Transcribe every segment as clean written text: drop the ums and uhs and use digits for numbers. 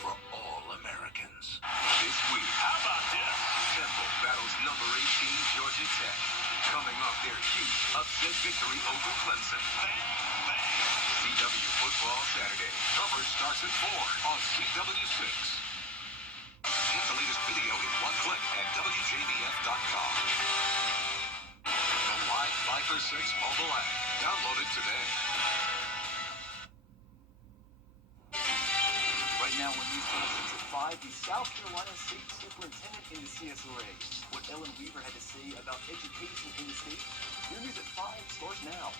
for all Americans. This week, how about this? Temple battles number 18 Georgia Tech, coming off their huge upset victory over Clemson. CW Football Saturday. Coverage starts at 4 on CW6. Get the latest video in one click at WJBF.com. The live 5 for 6 mobile app. Download it today. Right now, when news comes at 5, the South Carolina State Superintendent in the CSRA. What Ellen Weaver had to say about education in the state. Your news at 5 starts now.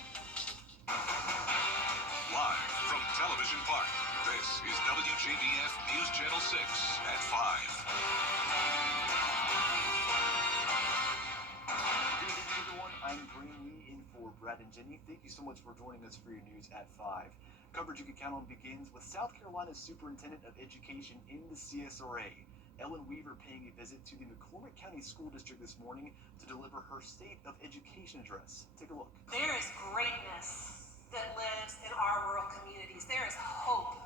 Live from Television Park, this is WJBF News Channel 6 at 5. Good evening, everyone. I'm Green Lee in for Brad and Jenny. Thank you so much for joining us for your news at 5. Coverage you can count on begins with South Carolina's Superintendent of Education in the CSRA, Ellen Weaver, paying a visit to the McCormick County School District this morning to deliver her State of Education address. Take a look. There is greatness that lives in our rural communities. There is hope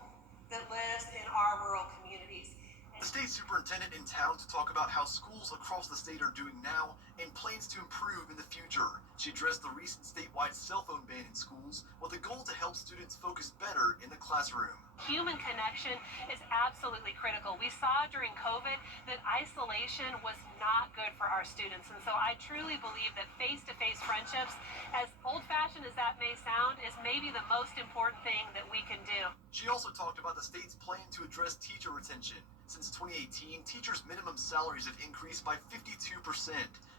that lives in our rural communities. The state superintendent in town to talk about how schools across the state are doing now and plans to improve in the future. She addressed the recent statewide cell phone ban in schools with a goal to help students focus better in the classroom. Human connection is absolutely critical. We saw during COVID that isolation was not good for our students. And so I truly believe that face-to-face friendships, as old-fashioned as that may sound, is maybe the most important thing that we can do. She also talked about the state's plan to address teacher retention. Since 2018, teachers' minimum salaries have increased by 52%.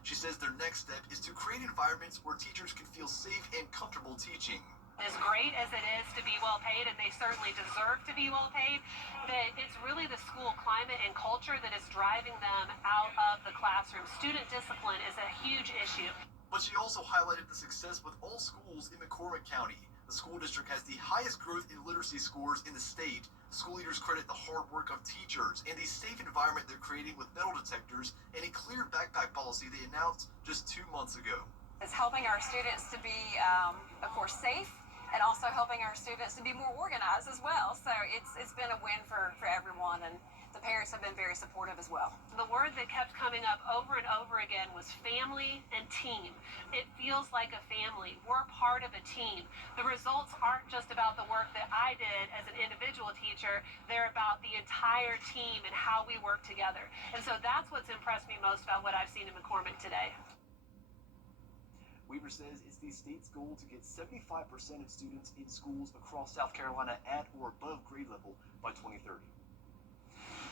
She says their next step is to create environments where teachers can feel safe and comfortable teaching. As great as it is to be well paid, and they certainly deserve to be well paid, that it's really the school climate and culture that is driving them out of the classroom. Student discipline is a huge issue. But she also highlighted the success with all schools in McCormick County. The school district has the highest growth in literacy scores in the state. School leaders credit the hard work of teachers and the safe environment they're creating with metal detectors and a clear backpack policy they announced just 2 months ago. It's helping our students to be, of course, safe, and also helping our students to be more organized as well. So it's been a win for everyone, and the parents have been very supportive as well. The word that kept coming up over and over again was family and team. It feels like a family. We're part of a team. The results aren't just about the work that I did as an individual teacher. They're about the entire team and how we work together. And so that's what's impressed me most about what I've seen in McCormick today. Weaver says it's the state's goal to get 75% of students in schools across South Carolina at or above grade level by 2030.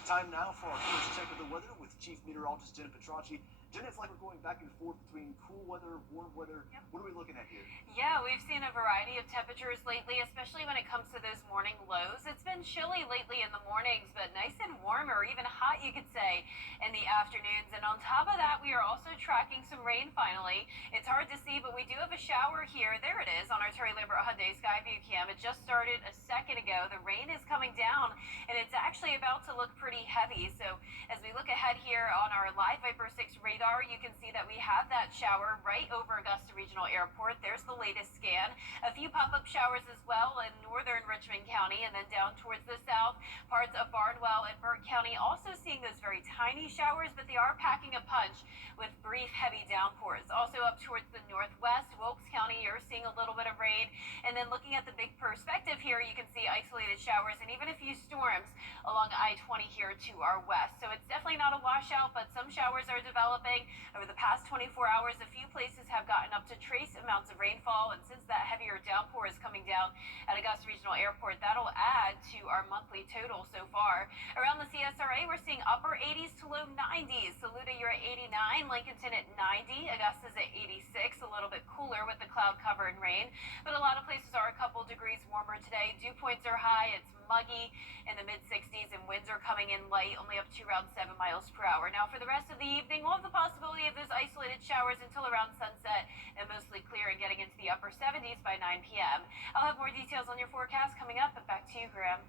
Time now for our first check of the weather with Chief Meteorologist Jenna Petracci. Jenna, it's like we're going back and forth between cool weather, warm weather. Yep. What are we looking at here? Yeah, we've seen a variety of temperatures lately, especially when it comes to those morning lows. It's been chilly lately in the mornings, but nice and warm, or even hot, you could say, in the afternoons. And on top of that, we are also tracking some rain finally. It's hard to see, but we do have a shower here. There it is on our Terry Lambert Hyundai Skyview cam. It just started a second ago. The rain is coming down, and it's actually about to look pretty heavy. So as we look ahead here on our live Viper 6 radar, you can see that we have that shower right over Augusta Regional Airport. There's the latest scan. A few pop-up showers as well in northern Richmond County, and then down towards the south, parts of Barnwell and Burke County also seeing those very tiny showers, but they are packing a punch with brief heavy downpours. Also up towards the northwest, Wilkes County, you're seeing a little bit of rain. And then looking at the big perspective here, you can see isolated showers and even a few storms along I-20 here to our west. So it's definitely not a washout, but some showers are developing. Over the past 24 hours, a few places have gotten up to trace amounts of rainfall, and since that heavier downpour is coming down at Augusta Regional Airport, that'll add to our monthly total so far. Around the CSRA, we're seeing upper 80s to low 90s. Saluda, you're at 89, Lincolnton at 90, Augusta's at 86, a little bit cooler with the cloud cover and rain, but a lot of places are a couple degrees warmer today. Dew points are high, it's muggy in the mid-60s, and winds are coming in light, only up to around 7 miles per hour. Now for the rest of the evening, we'll have the possibility of those isolated showers until around sunset, and mostly clear and getting into the upper 70s by 9 p.m. I'll have more details on your forecast coming up, but back to you, Graham.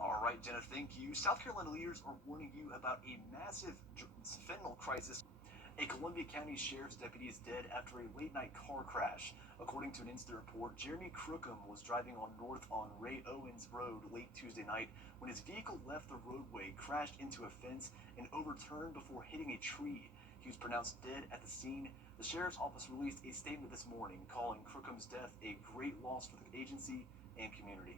All right, Jenna, thank you. South Carolina leaders are warning you about a massive fentanyl crisis. A Columbia County Sheriff's deputy is dead after a late-night car crash. According to an incident report, Jeremy Crookham was driving north on Ray Owens Road late Tuesday night when his vehicle left the roadway, crashed into a fence, and overturned before hitting a tree. He was pronounced dead at the scene. The Sheriff's Office released a statement this morning calling Crookham's death a great loss for the agency and community.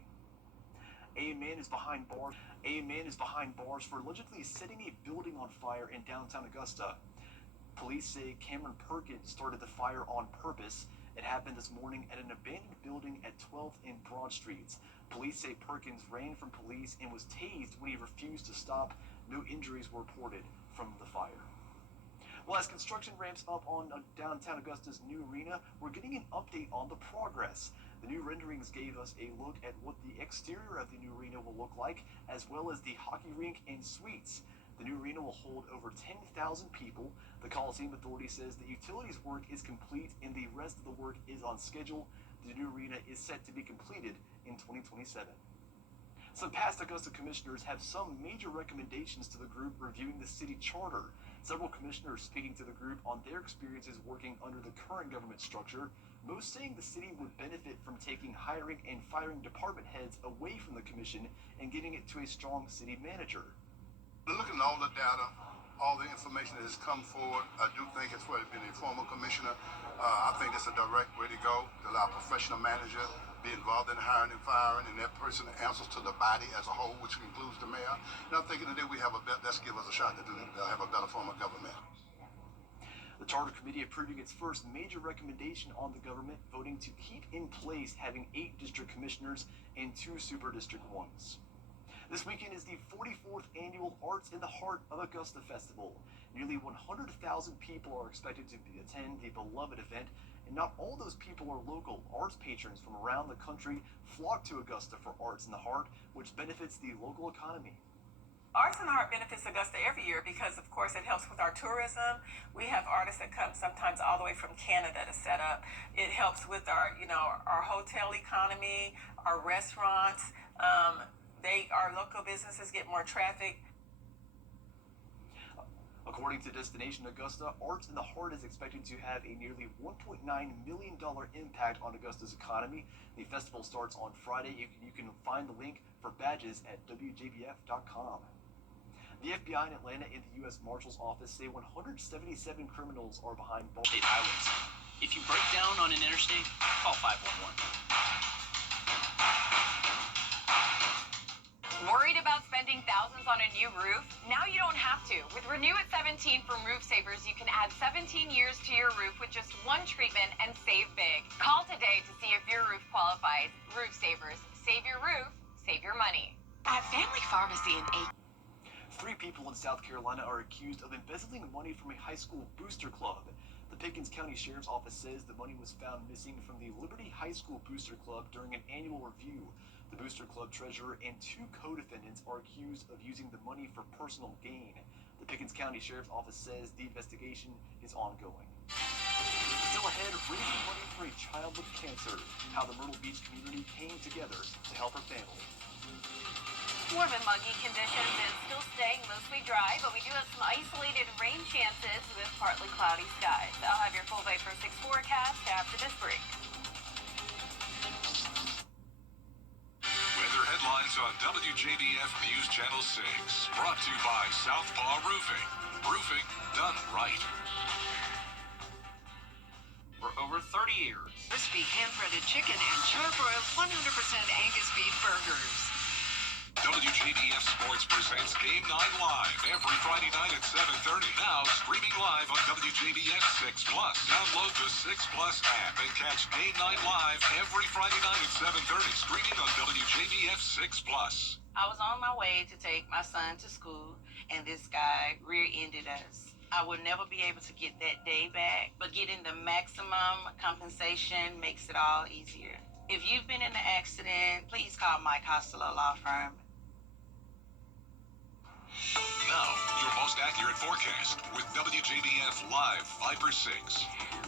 A man is behind bars for allegedly setting a building on fire in downtown Augusta. Police say Cameron Perkins started the fire on purpose. It happened this morning at an abandoned building at 12th and Broad Streets. Police say Perkins ran from police and was tased when he refused to stop. No injuries were reported from the fire. Well, as construction ramps up on downtown Augusta's new arena, we're getting an update on the progress. The new renderings gave us a look at what the exterior of the new arena will look like, as well as the hockey rink and suites. The new arena will hold over 10,000 people. The Coliseum Authority says the utilities work is complete and the rest of the work is on schedule. The new arena is set to be completed in 2027. Some past Augusta commissioners have some major recommendations to the group reviewing the city charter. Several commissioners speaking to the group on their experiences working under the current government structure, most saying the city would benefit from taking hiring and firing department heads away from the commission and giving it to a strong city manager. Looking at all the data, all the information that has come forward, I do think it's what being a former commissioner. I think it's a direct way to go to allow a professional manager be involved in hiring and firing, and that person answers to the body as a whole, which includes the mayor. And I'm thinking that we have let's give us a shot to have a better form of government. The Charter Committee approving its first major recommendation on the government, voting to keep in place having 8 district commissioners and 2 super district ones. This weekend is the 44th annual Arts in the Heart of Augusta Festival. Nearly 100,000 people are expected to attend the beloved event, and not all those people are local. Arts patrons from around the country flock to Augusta for Arts in the Heart, which benefits the local economy. Arts in the Heart benefits Augusta every year because, of course, it helps with our tourism. We have artists that come sometimes all the way from Canada to set up. It helps with our hotel economy, our restaurants. Our local businesses get more traffic. According to Destination Augusta, Arts in the Heart is expected to have a nearly $1.9 million impact on Augusta's economy. The festival starts on Friday. You can find the link for badges at WJBF.com. The FBI in Atlanta and the U.S. Marshal's Office say 177 criminals are behind bars. State highways. If you break down on an interstate, call 511. Worried about spending thousands on a new roof? Now you don't have to. With Renew at 17 from Roof Savers, you can add 17 years to your roof with just one treatment and save big. Call today to see if your roof qualifies. Roof Savers. Save your roof, save your money. At Family Pharmacy in 3 people in South Carolina are accused of embezzling money from a high school booster club. The Pickens County Sheriff's Office says the money was found missing from the Liberty High School Booster Club during an annual review. The Booster Club treasurer and 2 co-defendants are accused of using the money for personal gain. The Pickens County Sheriff's Office says the investigation is ongoing. Still ahead, raising money for a child with cancer, how the Myrtle Beach community came together to help her family. Warm and muggy conditions and still staying mostly dry, but we do have some isolated rain chances with partly cloudy skies. I'll have your full Vapor 6 forecast after this break. Weather headlines on WJBF News Channel 6. Brought to you by Southpaw Roofing. Roofing done right. For over 30 years. crispy hand-breaded chicken and char-broiled 100% Angus beef burgers. WJBF Sports presents Game 9 Live every Friday night at 7:30. Now streaming live on WJBF 6 Plus. Download the 6 Plus app and catch Game 9 Live every Friday night at 7:30. Streaming on WJBF 6 Plus. I was on my way to take my son to school, and this guy rear-ended us. I will never be able to get that day back, but getting the maximum compensation makes it all easier. If you've been in an accident, please call Mike Hostler Law Firm. Now, your most accurate forecast with WJBF Live Viper 6.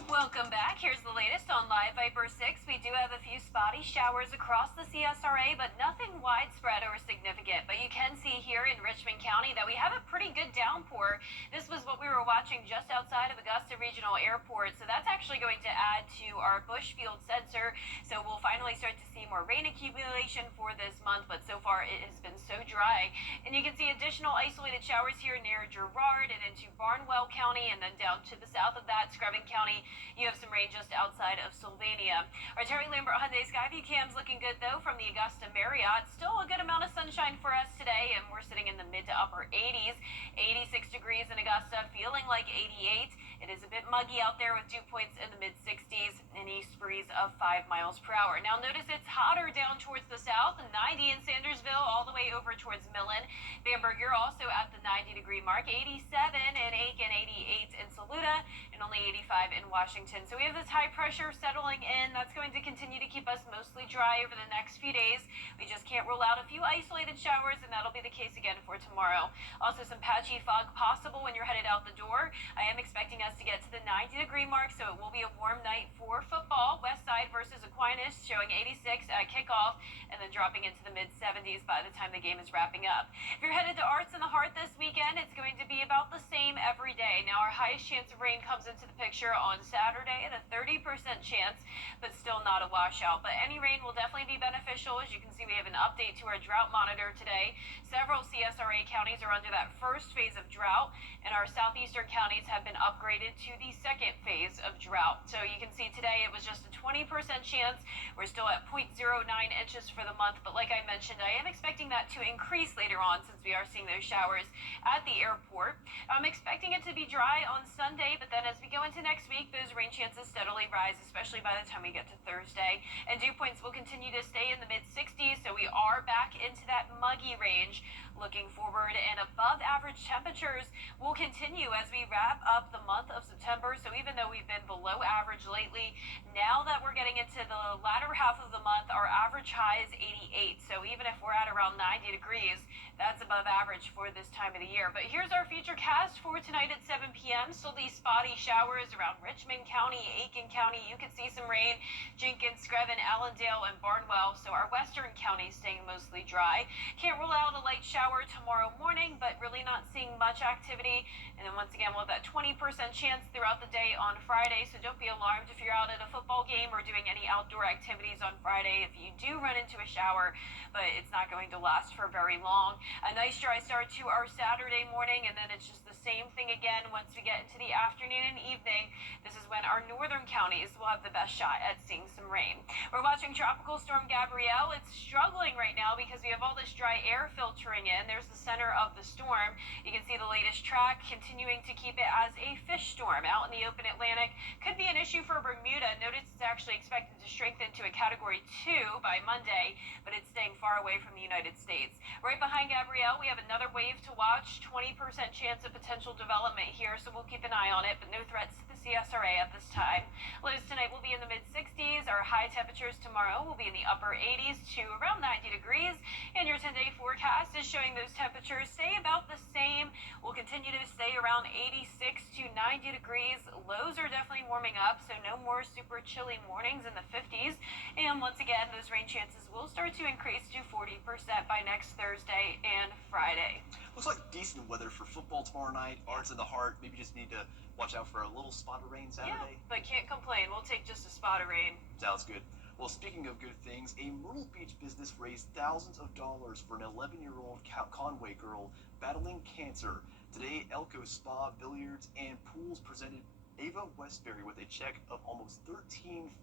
Welcome back. Here's the latest on Live Viper 6. We do have a few spotty showers across the CSRA, but nothing widespread or significant. But you can see here in Richmond County that we have a pretty good downpour. This was what we were watching just outside of Augusta Regional Airport, so that's actually going to add to our Bushfield sensor. So we'll finally start to see more rain accumulation for this month, but so far it has been so dry. And you can see additional isolated showers here near Girard and into Barnwell County, and then down to the south of that, Screven County, you have some rain just outside of Sylvania. Our Terry Lambert Hyundai Skyview cam's looking good though from the Augusta Marriott. Still a good amount of sunshine for us today, and we're sitting in the mid to upper 80s. 86 degrees in Augusta, feeling like 88. It is a bit muggy out there with dew points in the mid 60s and east breeze of 5 miles per hour. Now notice it's hotter down towards the south, 90 in Sandersville all the way over towards Millen. Bamberg, you're also at the 90-degree mark, 87 in Aiken, 88 in Saluda, and only 85 in Washington. So we have this high pressure settling in. That's going to continue to keep us mostly dry over the next few days. We just can't rule out a few isolated showers, and that'll be the case again for tomorrow. Also some patchy fog possible when you're headed out the door. I am expecting us to get to the 90-degree mark, so it will be a warm night for football. Westside versus Aquinas showing 86 at kickoff, and then dropping into the mid-70s by the time the game is wrapping up. If you're headed to Arts in the Heart this weekend, it's going to be about the same every day. Now our highest chance of rain comes into the picture on Saturday at a 30% chance, but still not a washout. But any rain will definitely be beneficial. As you can see, we have an update to our drought monitor today. Several CSRA counties are under that first phase of drought, and our southeastern counties have been upgraded to the second phase of drought. So you can see today it was just a 20% chance. We're still at 0.09 inches for the month, but like I mentioned, I am expecting that to increase later on since we are seeing those showers at the airport. I'm expecting it to be dry on Sunday, but then as we go into next week, those rain chances steadily rise, especially by the time we get to Thursday. And dew points will continue to stay in the mid-60s, so we are back into that muggy range looking forward, and above average temperatures will continue as we wrap up the month of September. So even though we've been below average lately, now that we're getting into the latter half of the month, our average high is 88. So even if we're at around 90 degrees, that's above average for this time of the year. But here's our future cast for tonight at 7 p.m. Still these spotty showers around Richmond County, Aiken County. You could see some rain, Jenkins, Screven, Allendale, and Barnwell. So our western counties staying mostly dry. Can't rule out a light shower tomorrow morning, but really not seeing much activity. And then once again, we'll have that 20% chance throughout the day on Friday. So don't be alarmed if you're out at a football game or doing any outdoor activities on Friday if you do run into a shower, but it's not going to last for very long. A nice dry start to our Saturday morning, and then it's just the same thing again once we get into the afternoon and evening. This is when our northern counties will have the best shot at seeing some rain. We're watching Tropical Storm Gabrielle. It's struggling right now because we have all this dry air filtering in. There's the center of the storm. You can see the latest track continuing to keep it as a fish storm out in the open Atlantic. Could be an issue for Bermuda. Notice it's actually expected to strengthen to a Category 2 by Monday, but it's staying far away from the United States. Right behind Gabrielle, we have another wave to watch. 20% chance of potential development here, so we'll keep an eye on it, but no threats to the CSRA at this time. Lows tonight will be in the mid-60s. Our high temperatures tomorrow will be in the upper 80s to around 90 degrees, and your 10-day forecast is showing those temperatures stay about the same. We'll continue to stay around 86 to 90 degrees. Lows are definitely warming up, so no more super chilly mornings in the 50s. And once again, those rain chances will start to increase to 40% by next Thursday and Friday. Looks like decent weather for football tomorrow night. Arts in the Heart. Maybe just need to watch out for a little spot of rain Saturday. Yeah, but can't complain. We'll take just a spot of rain. Sounds good. Well, speaking of good things, a Myrtle Beach business raised thousands of dollars for an 11-year-old Conway girl battling cancer. Today, Elko Spa, Billiards, and Pools presented Ava Westbury with a check of almost $13,000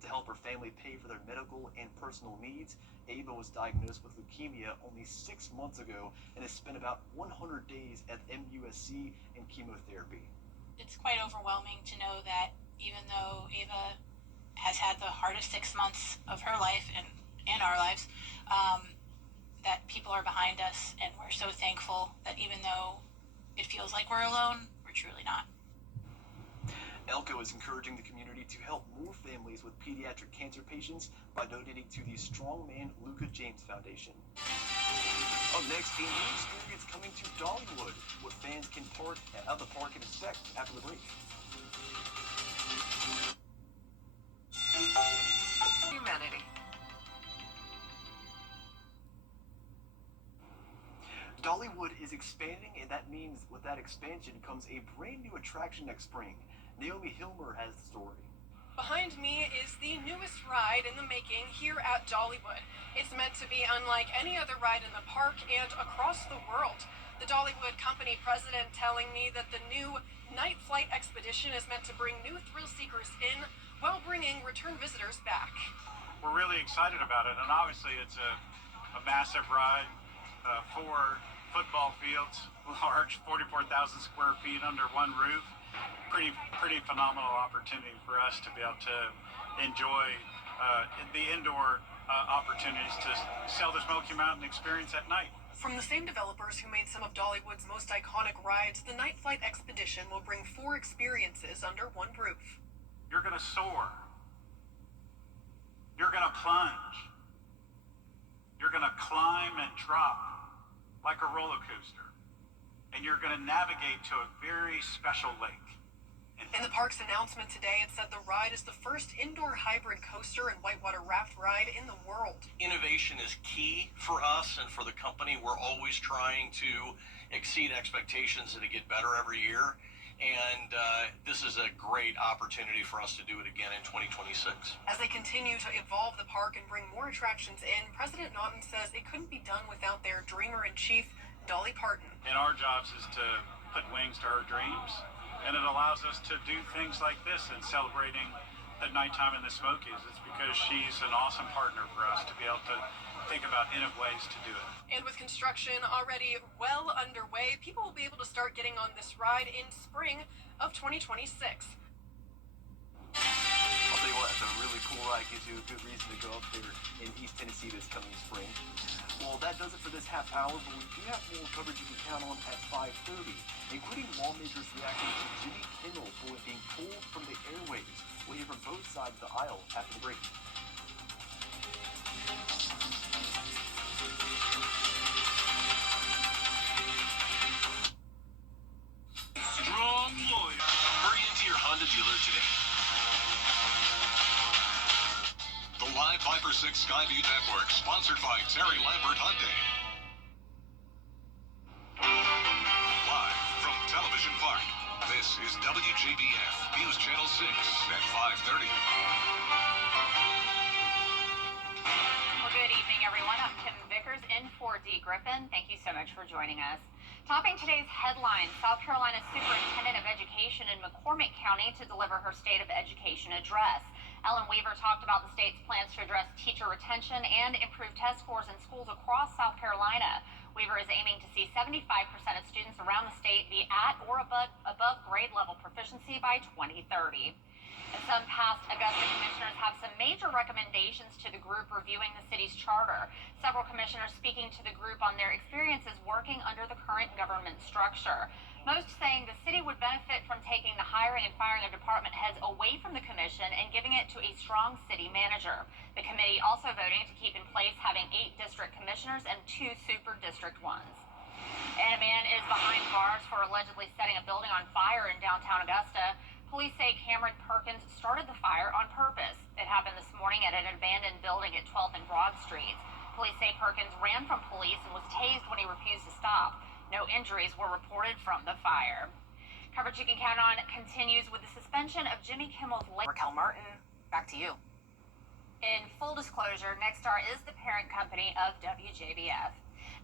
to help her family pay for their medical and personal needs. Ava was diagnosed with leukemia only 6 months ago and has spent about 100 days at MUSC in chemotherapy. It's quite overwhelming to know that even though Ava has had the hardest 6 months of her life and our lives, that people are behind us, and we're so thankful that even though it feels like we're alone, we're truly not. Elko is encouraging the community to help more families with pediatric cancer patients by donating to the Strongman Luca James Foundation. Up next, a new experience coming to Dollywood. What fans can how the park can expect after the break. Humanity. Dollywood is expanding, and that means with that expansion comes a brand new attraction next spring. Naomi Hilmer has the story. Behind me is the newest ride in the making here at Dollywood. It's meant to be unlike any other ride in the park and across the world. The Dollywood company president telling me that the new Night Flight Expedition is meant to bring new thrill seekers in while bringing return visitors back. We're really excited about it, and obviously it's a massive ride, 4 football fields, large, 44,000 square feet under one roof. Pretty phenomenal opportunity for us to be able to enjoy the indoor opportunities to sail the Smoky Mountain experience at night. From the same developers who made some of Dollywood's most iconic rides, the Night Flight Expedition will bring 4 experiences under one roof. You're going to soar. You're going to plunge. You're going to climb and drop like a roller coaster. And you're going to navigate to a very special lake. In the park's announcement today, it said the ride is the first indoor hybrid coaster and whitewater raft ride in the world. Innovation is key for us and for the company. We're always trying to exceed expectations and to get better every year. And this is a great opportunity for us to do it again in 2026. As they continue to evolve the park and bring more attractions in, President Naughton says it couldn't be done without their dreamer-in-chief, Dolly Parton. And our jobs is to put wings to her dreams. And it allows us to do things like this and celebrating the nighttime in the Smokies. It's because she's an awesome partner for us to be able to think about innovative ways to do it. And with construction already well underway, people will be able to start getting on this ride in spring of 2026. I'll tell you what, it's a really cool ride. Gives you a good reason to go up there in East Tennessee this coming spring. Well, that does it for this half hour, but we do have more coverage you can count on at 5:30, including lawmakers reacting to Jimmy Kimmel for being pulled from the airwaves. We'll hear from both sides of the aisle after the break. Strong lawyer. Hurry into your Honda dealer today. The Live Viper 6 Skyview Network, sponsored by Terry Lambert Hyundai. Live from Television Park, this is WJBF News Channel 6 at 5:30. Well, good evening, everyone. I'm Kim Vickers in for Dee Griffin. Thank you so much for joining us. Topping today's headlines, South Carolina's Superintendent of Education in McCormick County to deliver her State of Education address. Ellen Weaver talked about the state's plans to address teacher retention and improve test scores in schools across South Carolina. Weaver is aiming to see 75% of students around the state be at or above grade level proficiency by 2030. And some past Augusta commissioners have some major recommendations to the group reviewing the city's charter. Several commissioners speaking to the group on their experiences working under the current government structure. Most saying the city would benefit from taking the hiring and firing of department heads away from the commission and giving it to a strong city manager. The committee also voting to keep in place having 8 district commissioners and 2 super district ones. And a man is behind bars for allegedly setting a building on fire in downtown Augusta. Police say Cameron Perkins started the fire on purpose. It happened this morning at an abandoned building at 12th and Broad Streets. Police say Perkins ran from police and was tased when he refused to stop. No injuries were reported from the fire. Coverage you can count on continues with the suspension of Jimmy Kimmel's late. Raquel Martin, back to you. In full disclosure, Nexstar is the parent company of WJBF.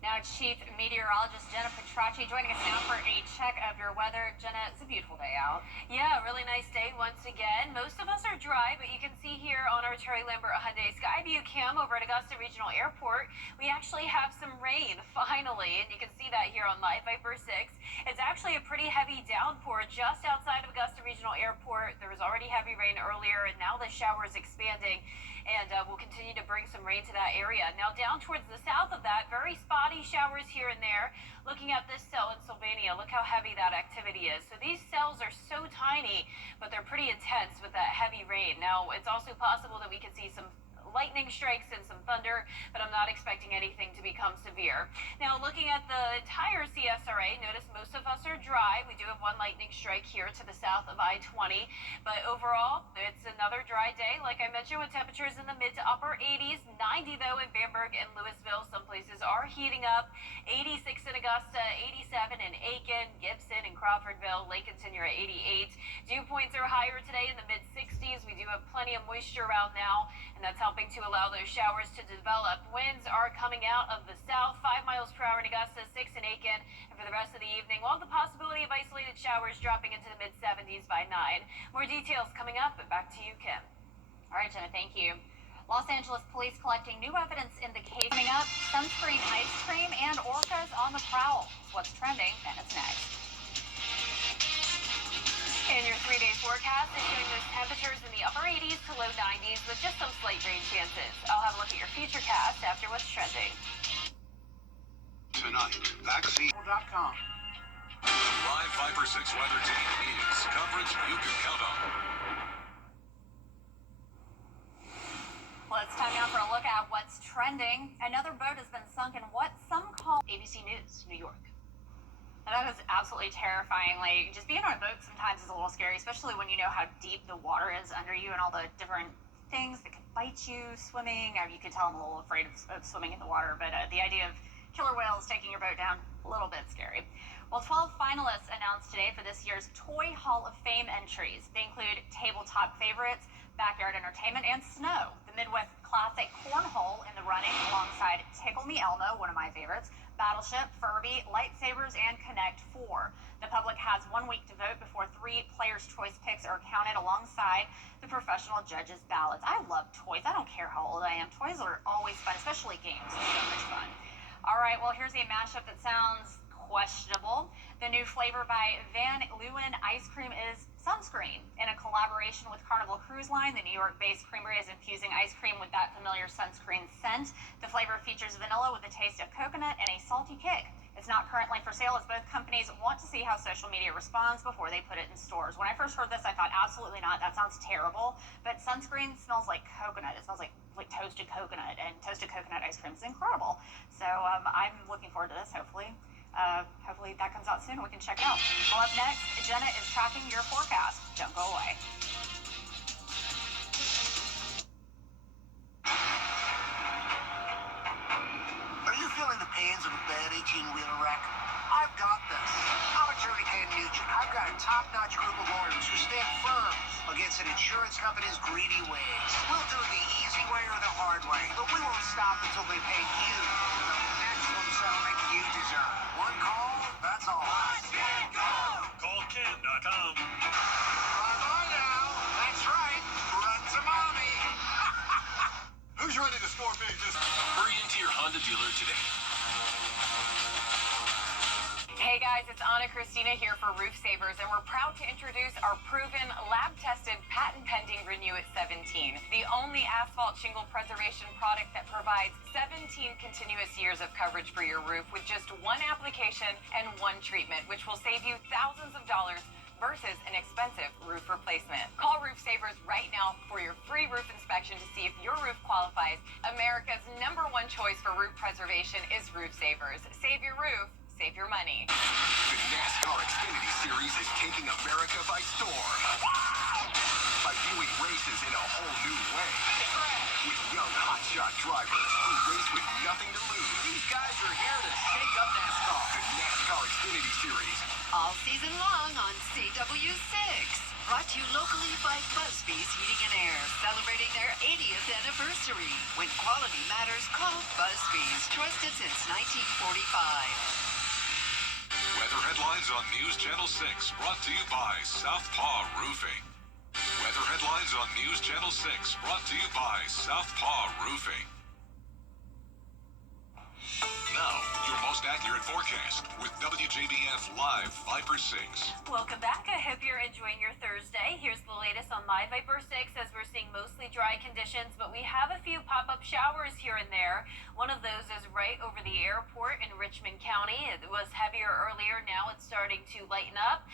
Now, Chief Meteorologist Jenna Petracci joining us now for a check of your weather. Jenna, it's a beautiful day out. Yeah, really nice day once again. Most of us are dry, but you can see here on our Terry Lambert Hyundai Skyview cam over at Augusta Regional Airport, we actually have some rain, finally, and you can see that here on Live Viper 6. It's actually a pretty heavy downpour just outside of Augusta Regional Airport. There was already heavy rain earlier, and now the shower is expanding, and we'll continue to bring some rain to that area. Now, down towards the south of that, very spotty showers here and there. Looking at this cell in Sylvania, look how heavy that activity is. So these cells are so tiny, but they're pretty intense with that heavy rain. Now, it's also possible that we could see some lightning strikes and some thunder, but I'm not expecting anything to become severe. Now, looking at the entire CSRA, notice most of us are dry. We do have one lightning strike here to the south of I-20, but overall, it's another dry day. Like I mentioned, with temperatures in the mid to upper 80s, 90 though in Bamberg and Louisville. Some places are heating up. 86 in Augusta, 87 in Aiken, Gibson, and Crawfordville. Lincolnton, you're at 88. Dew points are higher today in the mid 60s. We do have plenty of moisture around now, and that's helping to allow those showers to develop. Winds are coming out of the south, 5 miles per hour in Augusta, 6 in Aiken, and for the rest of the evening, we'll have the possibility of isolated showers dropping into the mid 70s by 9. More details coming up, but back to you, Kim. All right, Jenna, thank you. Los Angeles police collecting new evidence in the case. Coming up, sunscreen, ice cream, and orcas on the prowl. What's trending, and it's next. And your 3-day forecast is showing those temperatures in the upper 80s to low 90s with just some slight rain chances. I'll have a look at your futurecast after what's trending. Tonight, vaccine.com. The live Viper 6 weather team is coverage you can count on. Well, it's time now for a look at what's trending. Another boat has been sunk in what some call ABC News, New York. And that is absolutely terrifying. Like, just being on a boat sometimes is a little scary, especially when you know how deep the water is under you and all the different things that could bite you swimming. You could tell I'm a little afraid of swimming in the water, but the idea of killer whales taking your boat down, a little bit scary. Well, 12 finalists announced today for this year's Toy Hall of Fame entries. They include tabletop favorites, backyard entertainment, and snow. The Midwest Classic Cornhole in the running alongside Tickle Me Elmo, one of my favorites, Battleship, Furby, Lightsabers, and Connect 4. The public has 1 week to vote before 3 players' choice picks are counted alongside the professional judges' ballots. I love toys. I don't care how old I am. Toys are always fun, especially games. It's so much fun. All right, well, here's a mashup that sounds questionable. The new flavor by Van Leeuwen Ice Cream is sunscreen. In a collaboration with Carnival Cruise Line, the New York-based creamery is infusing ice cream with that familiar sunscreen scent. The flavor features vanilla with a taste of coconut and a salty kick. It's not currently for sale, as both companies want to see how social media responds before they put it in stores. When I first heard this, I thought, absolutely not. That sounds terrible. But sunscreen smells like coconut. It smells like toasted coconut, and toasted coconut ice cream is incredible. So I'm looking forward to this, hopefully. Hopefully that comes out soon and we can check it out. Well, up next, Jenna is tracking your forecast. Don't go away. Are you feeling the pains of a bad 18-wheeler wreck? I've got this. I'm Attorney Ken Nugent. I've got a top-notch group of lawyers who stand firm against an insurance company's greedy ways. We'll do it the easy way or the hard way, but we won't stop until they pay you the maximum settlement you deserve. One call, that's all. Let's get go! Call Ken.com. Bye-bye now. That's right. Run to mommy. Who's ready to score big this time? Hurry into your Honda dealer today. Hey guys, it's Anna Christina here for Roof Savers, and we're proud to introduce our proven, lab-tested, patent-pending Renew It 17, the only asphalt shingle preservation product that provides 17 continuous years of coverage for your roof with just one application and one treatment, which will save you thousands of dollars versus an expensive roof replacement. Call Roof Savers right now for your free roof inspection to see if your roof qualifies. America's #1 choice for roof preservation is Roof Savers. Save your roof. Save your money. The NASCAR Xfinity Series is taking America by storm. By viewing races in a whole new way. With young hotshot drivers who race with nothing to lose. These guys are here to shake up NASCAR. The NASCAR Xfinity Series. All season long on CW6. Brought to you locally by Busby's Heating and Air, celebrating their 80th anniversary. When quality matters, call Busby's. Trusted since 1945. Weather headlines on News Channel 6, brought to you by Southpaw Roofing. Weather headlines on News Channel 6, brought to you by Southpaw Roofing. Now, your most accurate forecast with WJBF Live Viper 6. Welcome back. I hope you're enjoying your Thursday. Here's the latest on Live Viper 6 as we're seeing mostly dry conditions, but we have a few pop-up showers here and there. One of those is right over the airport in Richmond County. It was heavier earlier. Now it's starting to lighten up.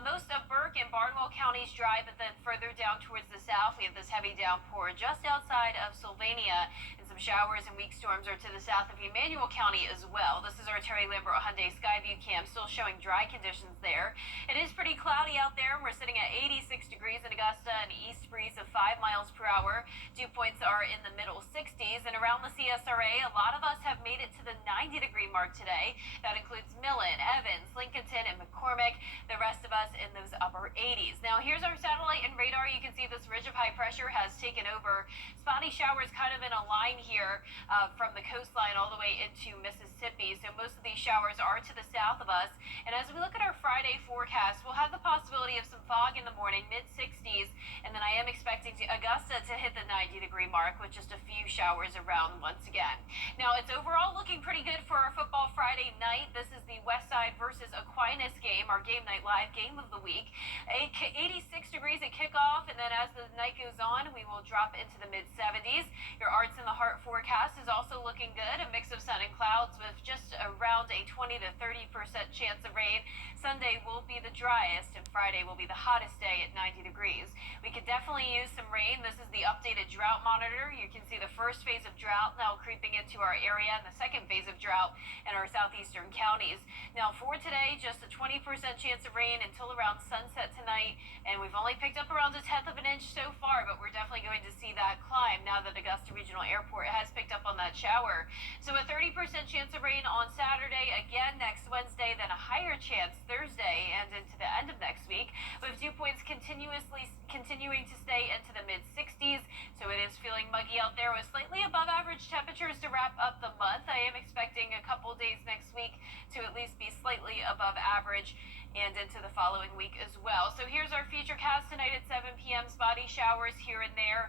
Most of Burke and Barnwell counties dry, but then further down towards the south, we have this heavy downpour just outside of Sylvania, and some showers and weak storms are to the south of Emmanuel County as well. This is our Terry Lambert Hyundai Skyview cam, still showing dry conditions there. It is pretty cloudy out there, and we're sitting at 86 degrees in Augusta, an east breeze of 5 miles per hour. Dew points are in the middle 60s, and around the CSRA, a lot of us have made it to the 90-degree mark today. That includes Millen, Evans, Lincolnton, and McCormick. The rest of us in those upper 80s. Now, here's our satellite and radar. You can see this ridge of high pressure has taken over. Spotty showers kind of in a line here from the coastline all the way into Mississippi. So most of these showers are to the south of us. And as we look at our Friday forecast, we'll have the possibility of some fog in the morning, mid-60s. And then I am expecting Augusta to hit the 90-degree mark with just a few showers around once again. Now, it's overall looking pretty good for our football Friday night. This is the Westside versus Aquinas game, our Game Night Live game of the week. 86 degrees at kickoff, and then as the night goes on, we will drop into the mid-70s. Your Arts in the Heart forecast is also looking good, a mix of sun and clouds with just around a 20 to 30% chance of rain. Sunday will be the driest, and Friday will be the hottest day at 90 degrees. We could definitely use some rain. This is the updated drought monitor. You can see the first phase of drought now creeping into our area, and the second phase of drought in our southeastern counties. Now, for today, just a 20% chance of rain until around sunset tonight, and we've only picked up around 1/10 of an inch so far, but we're definitely going to see that climb now that Augusta Regional Airport has picked up on that shower. So a 30% chance of rain on Saturday, again next Wednesday, then a higher chance Thursday and into the end of next week, with dew points continuing to stay into the mid-60s. So it is feeling muggy out there with slightly above average temperatures to wrap up the month. I am expecting a couple days next week to at least be slightly above average and into the following week as well. So here's our Futurecast tonight at 7 p.m. Spotty showers here and there.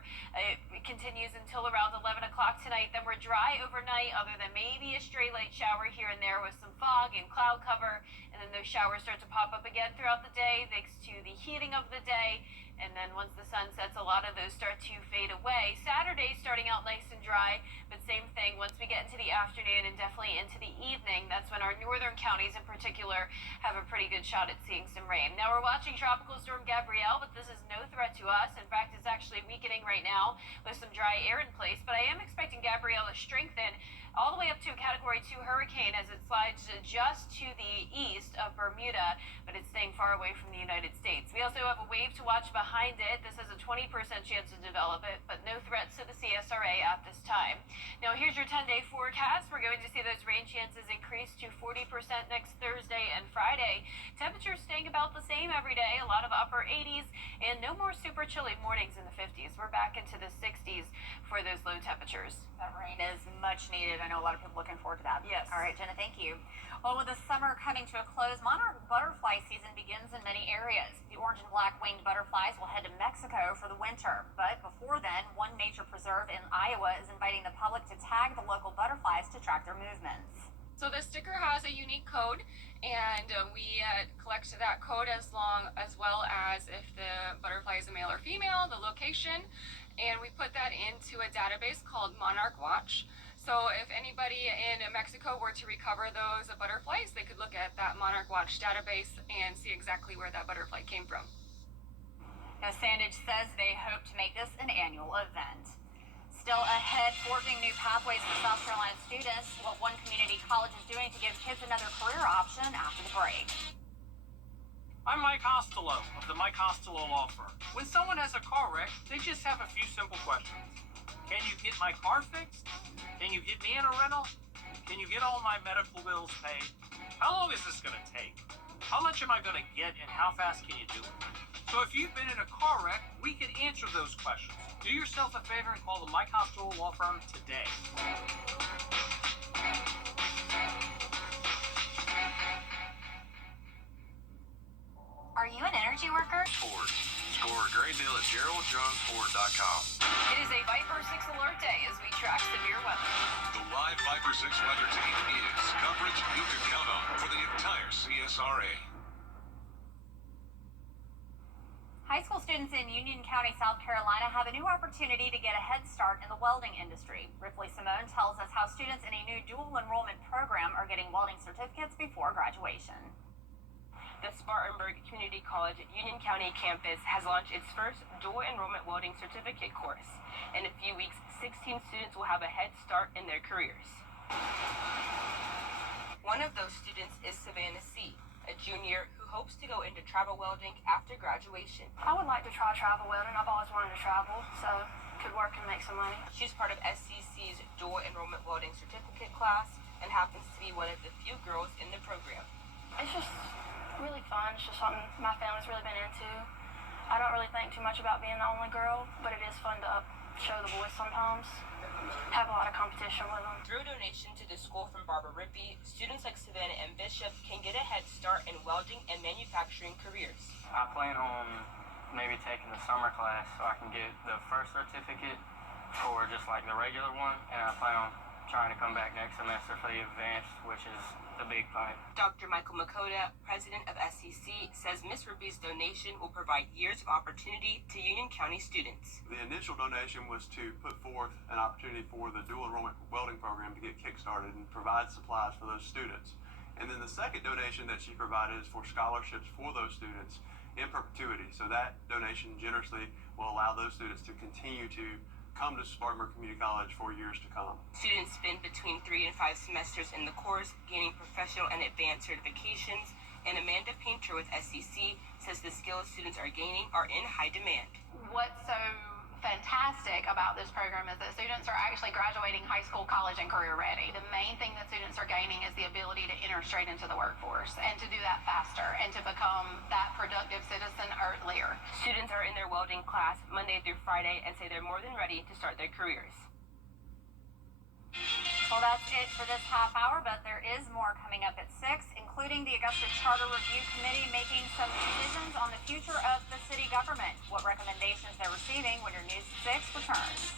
It continues until around 11 o'clock tonight. Then we're dry overnight, other than maybe a stray light shower here and there with some fog and cloud cover. And then those showers start to pop up again throughout the day thanks to the heating of the day. And then once the sun sets, a lot of those start to fade away. Saturday starting out nice and dry, but same thing once we get into the afternoon and definitely into the evening. That's when our northern counties in particular have a pretty good shot at seeing some rain. Now we're watching Tropical Storm Gabrielle, but this is no threat to us. In fact, it's actually weakening right now with some dry air in place. But I am expecting Gabrielle to strengthen all the way up to a Category 2 hurricane as it slides just to the east of Bermuda, but it's staying far away from the United States. We also have a wave to watch behind it. This has a 20% chance to develop it, but no threats to the CSRA at this time. Now here's your 10-day forecast. We're going to see those rain chances increase to 40% next Thursday and Friday. Temperatures staying about the same every day, a lot of upper 80s, and no more super chilly mornings in the 50s. We're back into the 60s for those low temperatures. That rain is much needed. I know a lot of people looking forward to that. Yes. All right, Jenna, thank you. Well, with the summer coming to a close, monarch butterfly season begins in many areas. The orange and black winged butterflies will head to Mexico for the winter. But before then, one nature preserve in Iowa is inviting the public to tag the local butterflies to track their movements. So this sticker has a unique code, and we collect that code as well as if the butterfly is a male or female, the location, and we put that into a database called Monarch Watch. So if anybody in Mexico were to recover those butterflies, they could look at that Monarch Watch database and see exactly where that butterfly came from. Now, Sandage says they hope to make this an annual event. Still ahead, forging new pathways for South Carolina students, what one community college is doing to give kids another career option after the break. I'm Mike Costello of the Mike Costello Law Firm. When someone has a car wreck, they just have a few simple questions. Can you get my car fixed? Can you get me in a rental? Can you get all my medical bills paid? How long is this going to take? How much am I going to get and how fast can you do it? So if you've been in a car wreck, we can answer those questions. Do yourself a favor and call the Mike Costello Law Firm today. Are you an energy worker? Ford, Score a great deal at GeraldJonesFord.com. It is a Viper 6 alert day as we track severe weather. The live Viper 6 weather team is coverage you can count on for the entire CSRA. High school students in Union County, South Carolina have a new opportunity to get a head start in the welding industry. Ripley Simone tells us how students in a new dual enrollment program are getting welding certificates before graduation. The Spartanburg Community College Union County campus has launched its first dual enrollment welding certificate course. In a few weeks, 16 students will have a head start in their careers. One of those students is Savannah C., a junior who hopes to go into travel welding after graduation. I would like to try travel welding. I've always wanted to travel, so could work and make some money. She's part of SCC's dual enrollment welding certificate class and happens to be one of the few girls in the program. It's just really fun. It's just something my family's really been into. I don't really think too much about being the only girl, but it is fun to show the boys sometimes. Have a lot of competition with them. Through a donation to the school from Barbara Rippey, students like Savannah and Bishop can get a head start in welding and manufacturing careers. I plan on maybe taking the summer class so I can get the first certificate or just like the regular one, and I plan on trying to come back next semester for the advanced, which is the big pipe. Dr. Michael Makota, president of SCC, says Ms. Rippey's donation will provide years of opportunity to Union County students. The initial donation was to put forth an opportunity for the dual enrollment welding program to get kickstarted and provide supplies for those students. And then the second donation that she provided is for scholarships for those students in perpetuity. So that donation generously will allow those students to continue to come to Spartanburg Community College for years to come. Students spend between 3 and 5 semesters in the course, gaining professional and advanced certifications, and Amanda Painter with SCC says the skills students are gaining are in high demand. What's so fantastic about this program is that students are actually graduating high school, college, and career ready. The main thing that students are gaining is the ability to enter straight into the workforce and to do that faster and to become that productive citizen earlier. Students are in their welding class Monday through Friday and say they're more than ready to start their careers. Well, that's it for this half hour, but there is more coming up at 6, including the Augusta Charter Review Committee making some decisions on the future of the city government, what recommendations they're receiving when your News 6 returns.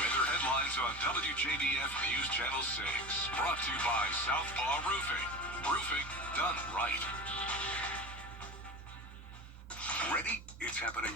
Weather headlines on WJBF News Channel 6. Brought to you by Southpaw Roofing. Roofing done right. Ready? It's happening